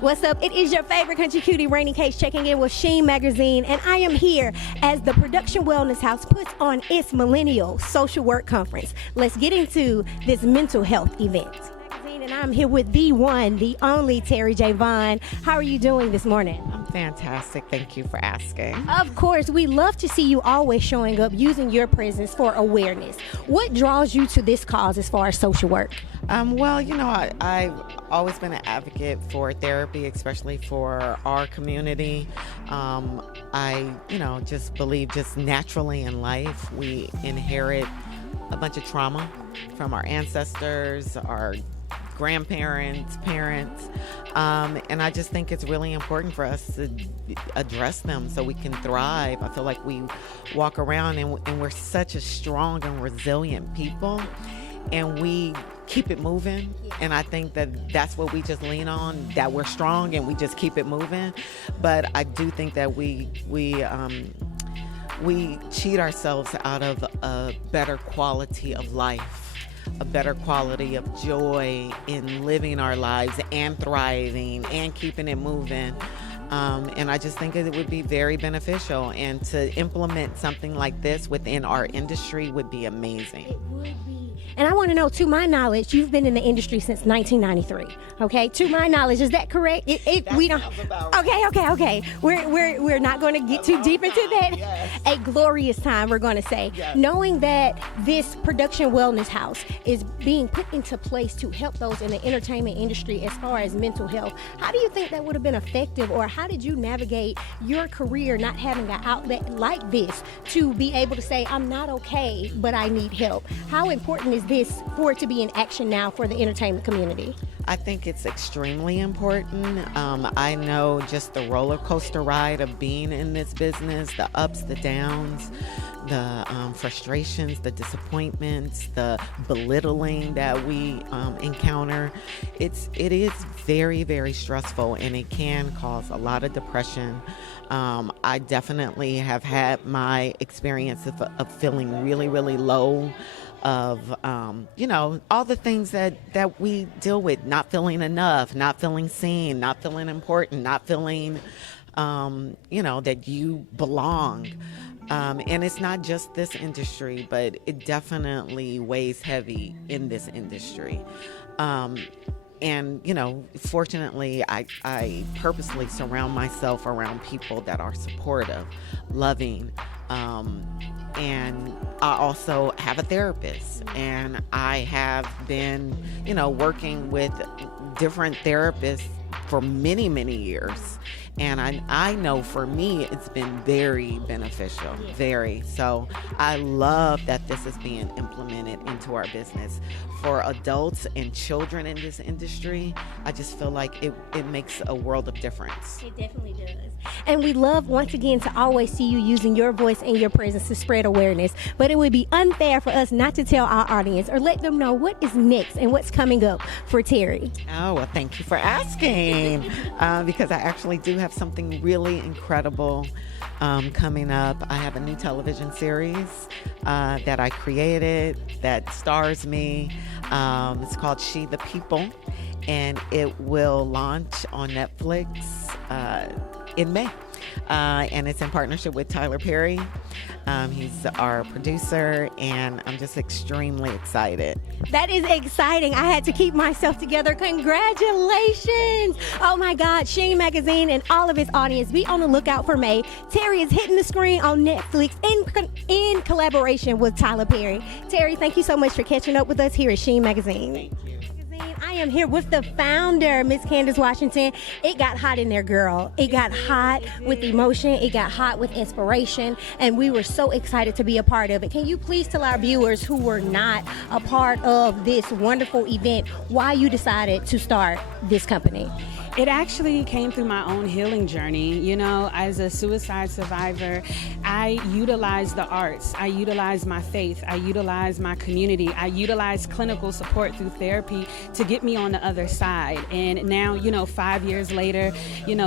What's up? It is your favorite country cutie, Rainy Case, checking in with Sheen Magazine, and I am here as the Production Wellness House puts on its Millennial Social Work Conference. Let's get into this mental health event. And I'm here with the one, the only Terry J. Vaughn. How are you doing this morning? I'm fantastic. Thank you for asking. Of course, we love to see you always showing up, using your presence for awareness. What draws you to this cause as far as social work? I've always been an advocate for therapy, especially for our community. I just believe just naturally in life, we inherit a bunch of trauma from our ancestors, our grandparents, parents, and I just think it's really important for us to address them so we can thrive. I feel like we walk around and we're such a strong and resilient people, and we keep it moving, and I think that that's what we just lean on, that we're strong and we just keep it moving. But I do think that we cheat ourselves out of a better quality of life, a better quality of joy in living our lives and thriving and keeping it moving. And I just think it would be very beneficial, and to implement something like this within our industry would be amazing. It would be. And I want to know, to my knowledge, you've been in the industry since 1993. Okay, to my knowledge, is that correct? We don't. Okay. We're not going to get too deep into that. Yes. A glorious time, we're going to say, yes. Knowing that this Production Wellness House is being put into place to help those in the entertainment industry as far as mental health. How do you think that would have been effective, or how did you navigate your career not having an outlet like this to be able to say, I'm not okay, but I need help? How important is this for it to be in action now for the entertainment community? I think it's extremely important. I know just the roller coaster ride of being in this business, the ups, the downs, the frustrations, the disappointments, the belittling that we encounter. It is very, very stressful, and it can cause a lot of depression. I definitely have had my experience of feeling really, really low, of all the things that we deal with, not feeling enough, not feeling seen, not feeling important, not feeling that you belong. And it's not just this industry, but it definitely weighs heavy in this industry. And fortunately, I purposely surround myself around people that are supportive, loving, and I also have a therapist, and I have been, working with different therapists for many, many years. And I know for me, it's been very beneficial, very. So I love that this is being implemented into our business. For adults and children in this industry, I just feel like it makes a world of difference. It definitely does. And we love, once again, to always see you using your voice and your presence to spread awareness. But it would be unfair for us not to tell our audience or let them know what is next and what's coming up for Terry. Oh, well, thank you for asking. Because I actually do have something really incredible coming up. I have a new television series that I created that stars me. It's called She the People, and it will launch on Netflix in May. And it's in partnership with Tyler Perry. He's our producer, and I'm just extremely excited. That is exciting. I had to keep myself together. Congratulations. Oh my God. Sheen Magazine and all of its audience, be on the lookout for May. Terry is hitting the screen on Netflix in collaboration with Tyler Perry. Terry, thank you so much for catching up with us here at Sheen Magazine. Thank you. I am here with the founder, Miss Candace Washington. It got hot in there, girl. It got hot with emotion. It got hot with inspiration. And we were so excited to be a part of it. Can you please tell our viewers who were not a part of this wonderful event why you decided to start this company? It actually came through my own healing journey. You know, as a suicide survivor, I utilized the arts. I utilized my faith. I utilized my community. I utilized clinical support through therapy to get me on the other side. And now, 5 years later,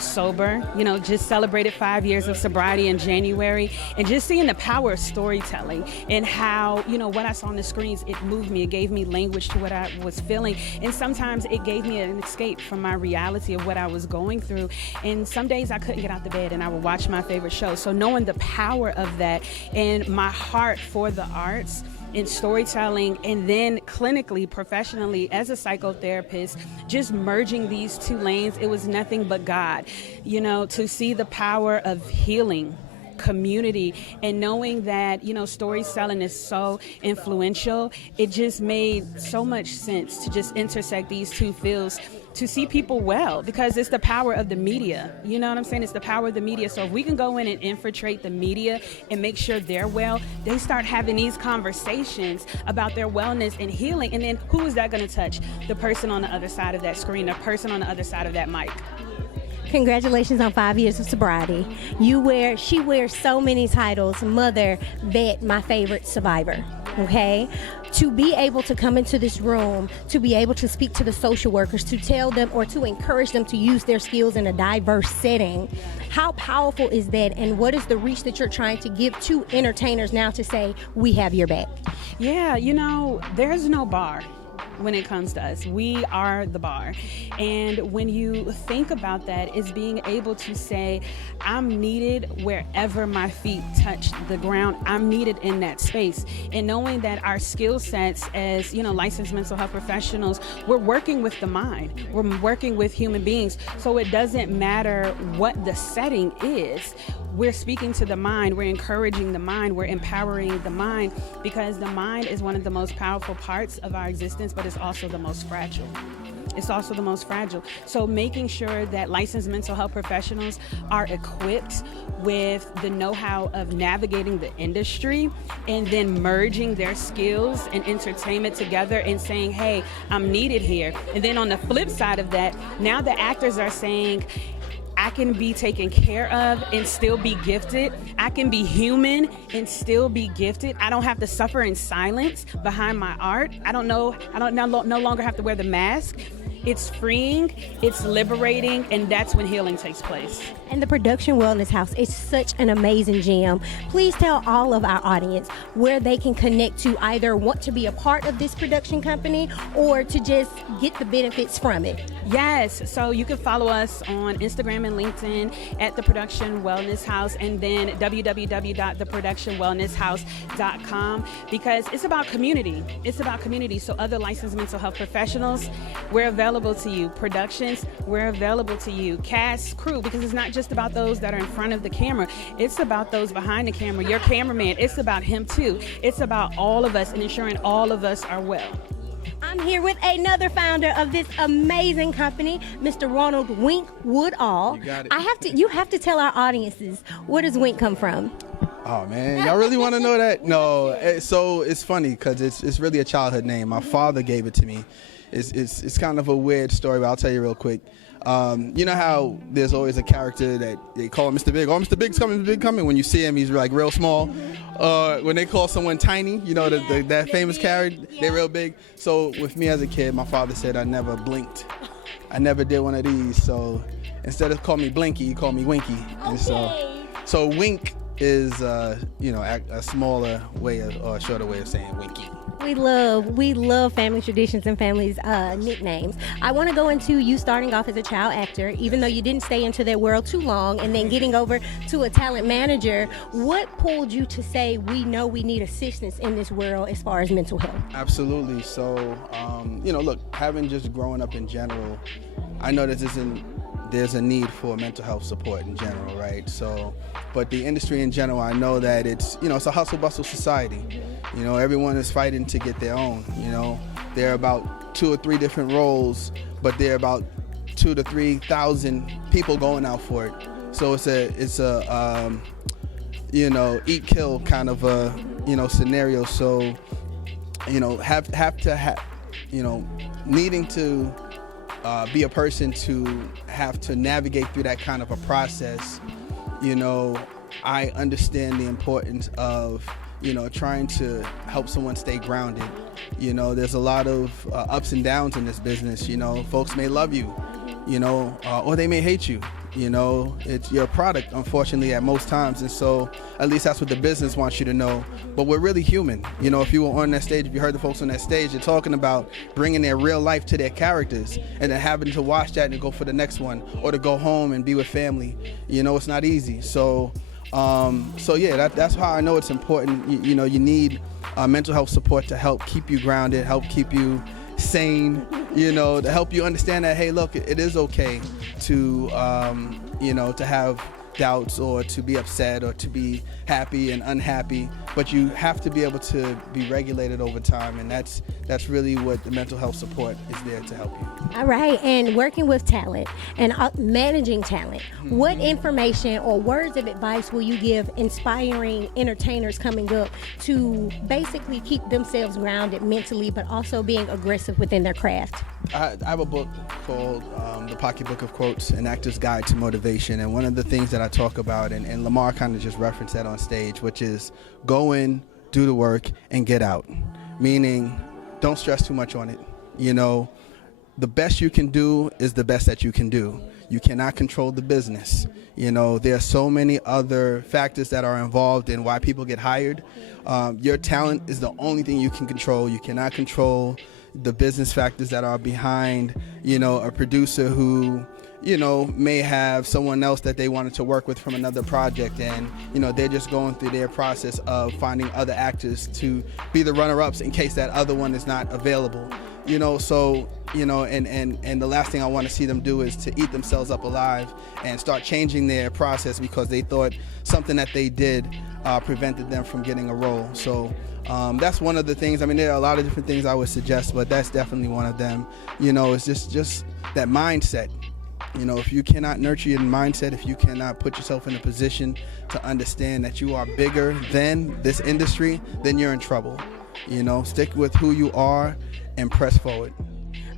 sober, just celebrated 5 years of sobriety in January, and just seeing the power of storytelling and how, what I saw on the screens, it moved me. It gave me language to what I was feeling. And sometimes it gave me an escape from my reality of what I was going through. And some days I couldn't get out the bed and I would watch my favorite show. So knowing the power of that and my heart for the arts in storytelling, and then clinically, professionally, as a psychotherapist, just merging these two lanes, it was nothing but God. You know, to see the power of healing, community, and knowing that, you know, storytelling is so influential, it just made so much sense to just intersect these two fields to see people well, because it's the power of the media. You know what I'm saying? It's the power of the media. So if we can go in and infiltrate the media and make sure they're well, they start having these conversations about their wellness and healing. And then who is that going to touch? The person on the other side of that screen, the person on the other side of that mic. Congratulations on 5 years of sobriety. She wears so many titles: mother, vet, my favorite, survivor. Okay? To be able to come into this room, to be able to speak to the social workers, to tell them or to encourage them to use their skills in a diverse setting, how powerful is that? And what is the reach that you're trying to give to entertainers now to say, we have your back? Yeah, you know, there's no bar when it comes to us. We are the bar. And when you think about that, is being able to say, I'm needed wherever my feet touch the ground. I'm needed in that space. And knowing that our skill sets as, you know, licensed mental health professionals, we're working with the mind. We're working with human beings. So it doesn't matter what the setting is. We're speaking to the mind, we're encouraging the mind, we're empowering the mind, because the mind is one of the most powerful parts of our existence, but it's also the most fragile. It's also the most fragile. So making sure that licensed mental health professionals are equipped with the know-how of navigating the industry and then merging their skills and entertainment together and saying, hey, I'm needed here. And then on the flip side of that, now the actors are saying, I can be taken care of and still be gifted. I can be human and still be gifted. I don't have to suffer in silence behind my art. I don't no longer have to wear the mask. It's freeing, it's liberating, and that's when healing takes place. And the Production Wellness House is such an amazing gem. Please tell all of our audience where they can connect to either want to be a part of this production company or to just get the benefits from it. Yes, so you can follow us on Instagram and LinkedIn at The Production Wellness House, and then www.theproductionwellnesshouse.com, because it's about community. It's about community. So other licensed mental health professionals, we're available to you. Productions, we're available to you. Cast, crew, because it's not just about those that are in front of the camera. It's about those behind the camera. Your cameraman, it's about him too. It's about all of us and ensuring all of us are well. I'm here with another founder of this amazing company, Mr. Ronald Wink Woodall. You got it. You have to tell our audiences, where does Wink come from? Oh man, y'all really want to know that? No, so it's funny because it's really a childhood name. My father gave it to me. It's kind of a weird story, but I'll tell you real quick. You know how there's always a character that they call Mr. Big. Oh, Mr. Big's coming, Mr. Big coming. When you see him, he's like real small. When they call someone tiny, you know, that famous character, they're real big. So with me as a kid, my father said I never blinked. I never did one of these. So instead of calling me Blinky, he called me Winky. And so Wink is, a smaller way or a shorter way of saying Winky. We love family traditions and families' nicknames. I want to go into you starting off as a child actor, even though you didn't stay into that world too long, and then getting over to a talent manager. What pulled you to say, we know we need assistance in this world as far as mental health? Absolutely. So, look, having just growing up in general, I know that there's a need for mental health support in general, right? So, but the industry in general, I know that it's a hustle bustle society. You know, everyone is fighting to get their own. You know, there are about 2 or 3 different roles, but there are about 2,000 to 3,000 people going out for it. So it's a eat kill kind of a scenario. So needing to be a person to have to navigate through that kind of a process. I understand the importance of trying to help someone stay grounded. There's a lot of ups and downs in this business. Folks may love you, or they may hate you. You know, it's your product, unfortunately, at most times. And so at least that's what the business wants you to know. But we're really human. You know, if you were on that stage, if you heard the folks on that stage, they're talking about bringing their real life to their characters and then having to watch that and go for the next one or to go home and be with family. You know, it's not easy. So yeah, that's how I know it's important. You know, you need mental health support to help keep you grounded, help keep you sane, you know, to help you understand that, hey, look, it is okay to, you know, to have doubts or to be upset or to be happy and unhappy, but you have to be able to be regulated over time, and that's really what the mental health support is there to help you. All right, and working with talent and managing talent, what information or words of advice will you give inspiring entertainers coming up to basically keep themselves grounded mentally, but also being aggressive within their craft? I have a book called The Pocketbook of Quotes, An Actor's Guide to Motivation, and one of the things that I talk about, and Lamar kind of just referenced that on stage, which is go in, do the work, and get out. Meaning, don't stress too much on it. You know, the best you can do is the best that you can do. You cannot control the business. You know, there are so many other factors that are involved in why people get hired. Your talent is the only thing you can control. You cannot control the business factors that are behind, you know, a producer who, you know, may have someone else that they wanted to work with from another project, and, you know, they're just going through their process of finding other actors to be the runner-ups in case that other one is not available. You know, so, you know, and the last thing I want to see them do is to eat themselves up alive and start changing their process because they thought something that they did prevented them from getting a role. So that's one of the things. I mean, there are a lot of different things I would suggest, but that's definitely one of them. You know, it's just that mindset. You know, if you cannot nurture your mindset, if you cannot put yourself in a position to understand that you are bigger than this industry, then you're in trouble. You know, stick with who you are and press forward.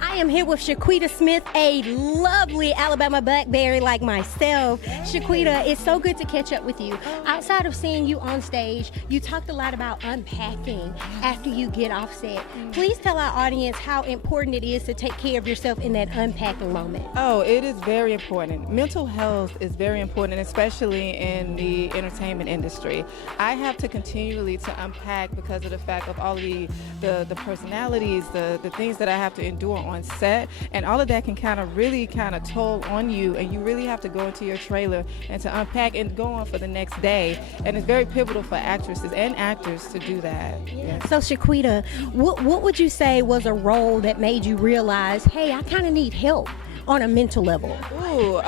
I am here with Shaquita Smith, a lovely Alabama Blackberry like myself. Shaquita, it's so good to catch up with you. Outside of seeing you on stage, you talked a lot about unpacking after you get off set. Please tell our audience how important it is to take care of yourself in that unpacking moment. Oh, it is very important. Mental health is very important, especially in the entertainment industry. I have to continually to unpack because of the fact of all the personalities, the things that I have to endure on set, and all of that can really toll on you, and you really have to go into your trailer and to unpack and go on for the next day, and it's very pivotal for actresses and actors to do that. Yeah. So Shaquita, what would you say was a role that made you realize, hey, I kind of need help on a mental level? Ooh,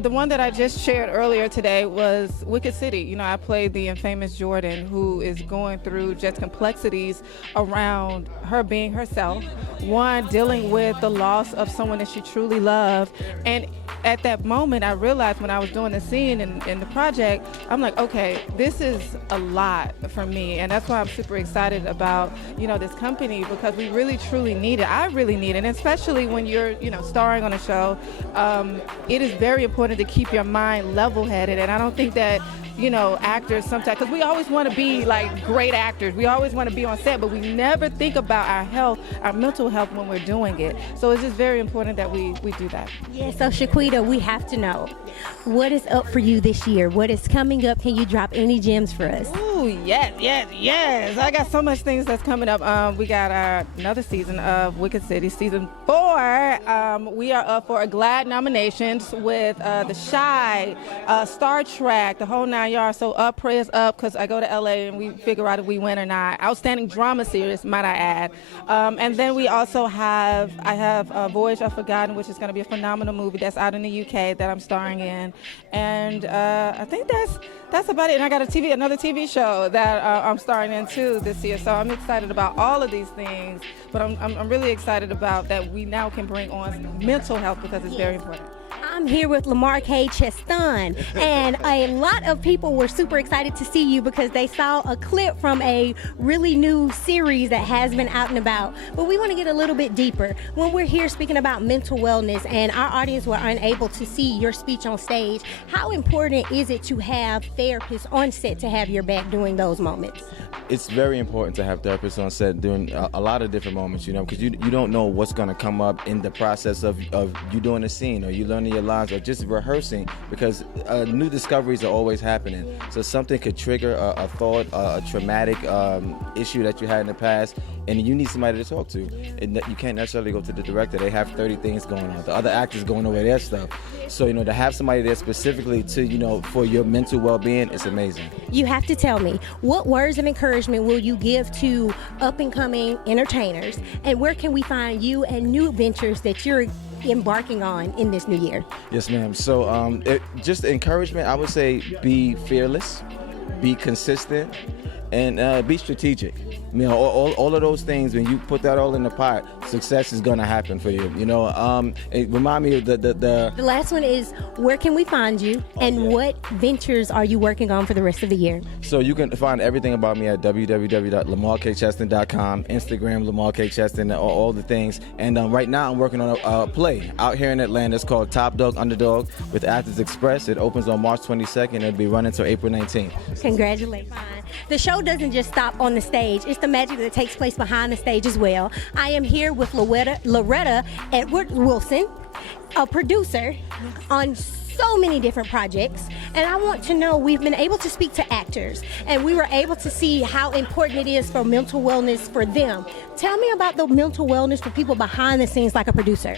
the one that I just shared earlier today was Wicked City. You know, I played the infamous Jordan, who is going through just complexities around her being herself. One, dealing with the loss of someone that she truly loved. And at that moment, I realized when I was doing the scene in the project, I'm like, okay, this is a lot for me. And that's why I'm super excited about, you know, this company, because we really, truly need it. I really need it. And especially when you're, you know, starring on a show, it is very important to keep your mind level-headed. And I don't think that, you know, actors sometimes, because we always want to be like great actors. We always want to be on set, but we never think about our health, our mental health when we're doing it. So it's just very important that we do that. Yeah, so Shaquita, we have to know, what is up for you this year? What is coming up? Can you drop any gems for us? Ooh, yes. I got so much things that's coming up. We got another season of Wicked City, season 4. We are up for a GLAAD nominations with The Chi, Star Trek, the whole 9 yards. So up, prayers up, because I go to LA and we figure out if we win or not. Outstanding drama series, might I add. And then we also I have Voyage of Forgotten, which is going to be a phenomenal movie that's out in the UK that I'm starring in. And I think that's about it. And I got another TV show that I'm starring in too this year. So I'm excited about all of these things. But I'm really excited about that we now can bring on mental health because it's very important. I'm here with Lamar K. Cheston, and a lot of people were super excited to see you because they saw a clip from a really new series that has been out and about. But we want to get a little bit deeper. When we're here speaking about mental wellness and our audience were unable to see your speech on stage, how important is it to have therapists on set to have your back during those moments? It's very important to have therapists on set during a lot of different moments, you know, because you don't know what's going to come up in the process of you doing a scene, or you learning your lines or just rehearsing, because new discoveries are always happening. So something could trigger a thought, a traumatic issue that you had in the past, and you need somebody to talk to. And you can't necessarily go to the director. They have 30 things going on. The other actors going over their stuff. So, to have somebody there specifically to, for your mental well-being, it's amazing. You have to tell me, what words of encouragement will you give to up-and-coming entertainers, and where can we find you and new ventures that you're embarking on in this new year? Yes, ma'am. So just encouragement, I would say be fearless, be consistent, and be strategic. All of those things, when you put that all in the pot, success is going to happen for you. It remind me of the last one is, where can we find you, and what ventures are you working on for the rest of the year? So you can find everything about me at www.lamarkcheston.com, Instagram, Lamar K. Cheston, all the things. And right now I'm working on a play out here in Atlanta. It's called Top Dog Underdog with Actors Express. It opens on March 22nd. It'll be running until April 19th. Congratulations. The show doesn't just stop on the stage. It's the magic that takes place behind the stage as well. I am here with Loretta Edward Wilson, a producer on so many different projects, and I want to know, we've been able to speak to actors, and we were able to see how important it is for mental wellness for them. Tell me about the mental wellness for people behind the scenes, like a producer.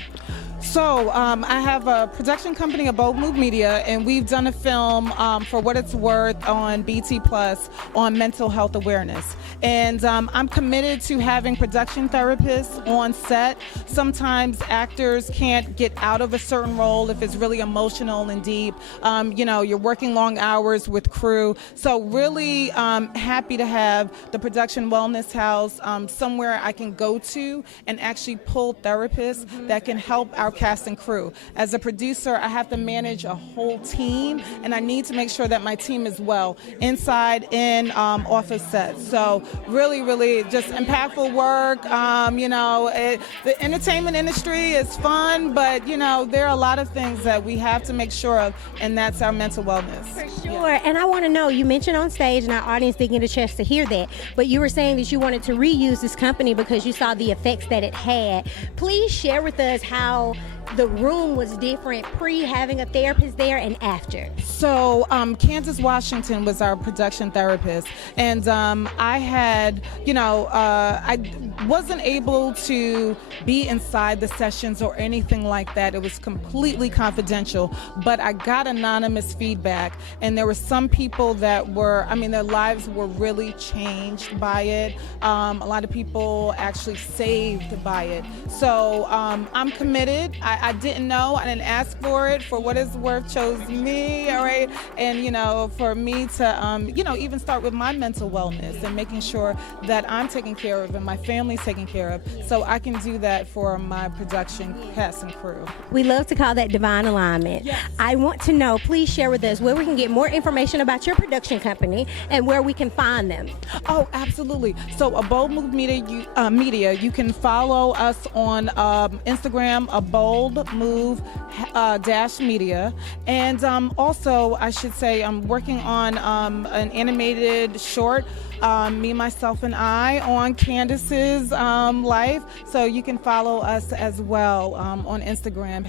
So I have a production company, Bold Move Media, and we've done a film for what it's worth on BT Plus on mental health awareness. And I'm committed to having production therapists on set. Sometimes actors can't get out of a certain role if it's really emotional and deep. You're working long hours with crew. So really happy to have the Production Wellness House somewhere I can go to and actually pull therapists that can help our cast and crew. As a producer, I have to manage a whole team, and I need to make sure that my team is well, inside and office sets. So really, really just impactful work. The entertainment industry is fun, but there are a lot of things that we have to make sure of, and that's our mental wellness. For sure. And I want to know, you mentioned on stage, and our audience didn't get a chance to hear that, but you were saying that you wanted to reuse this company because you saw the effects that it had. Please share with us how the room was different pre-having a therapist there and after. So Kansas Washington was our production therapist, and I had, I wasn't able to be inside the sessions or anything like that. It was completely confidential, but I got anonymous feedback, and there were some people that were, their lives were really changed by it. A lot of people actually saved by it. So I'm committed. I didn't know. I didn't ask for it. For what it's worth, chose me, all right? And, for me to, even start with my mental wellness and making sure that I'm taken care of and my family's taken care of, so I can do that for my production cast and crew. We love to call that divine alignment. Yes. I want to know, please share with us where we can get more information about your production company and where we can find them. Oh, absolutely. So a Bold Move Media, you can follow us on Instagram, a Bold Move -media, and also I should say I'm working on an animated short, Me, Myself, and I, on Candace's life. So you can follow us as well on Instagram,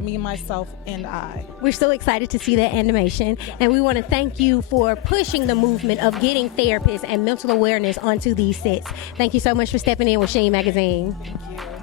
#Me, Myself, and I. We're so excited to see that animation, and we want to thank you for pushing the movement of getting therapists and mental awareness onto these sets. Thank you so much for stepping in with Sheen Magazine. Thank you.